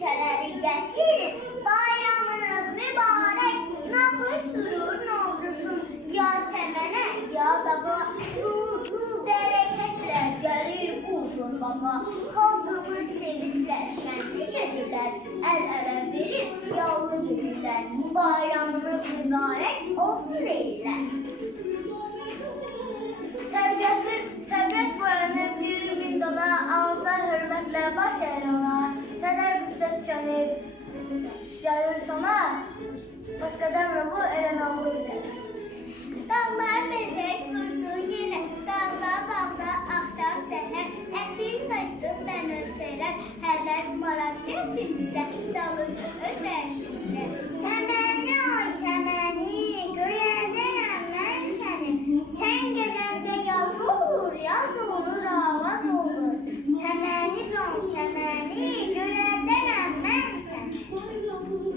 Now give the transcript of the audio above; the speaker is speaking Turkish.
getirin. Bayramınız mübarek, nafış durur Novruz'un. Ya çemene ya da bu ruzu bereketler gelir budur baba. Halkımız sevinçler, şenlik edirler. El ele verip yavru gelirler. Bayramınız mübarek olsun deyirler. Qüssə düşənib, gəlir sona, başqa dəvrə bu elən oğlu ilə. Dağlar bezek vurdu yine. Dağda bağda akşam seher Esir saçtım ben ölseler Heves marak gözümüze Çalışır özensiz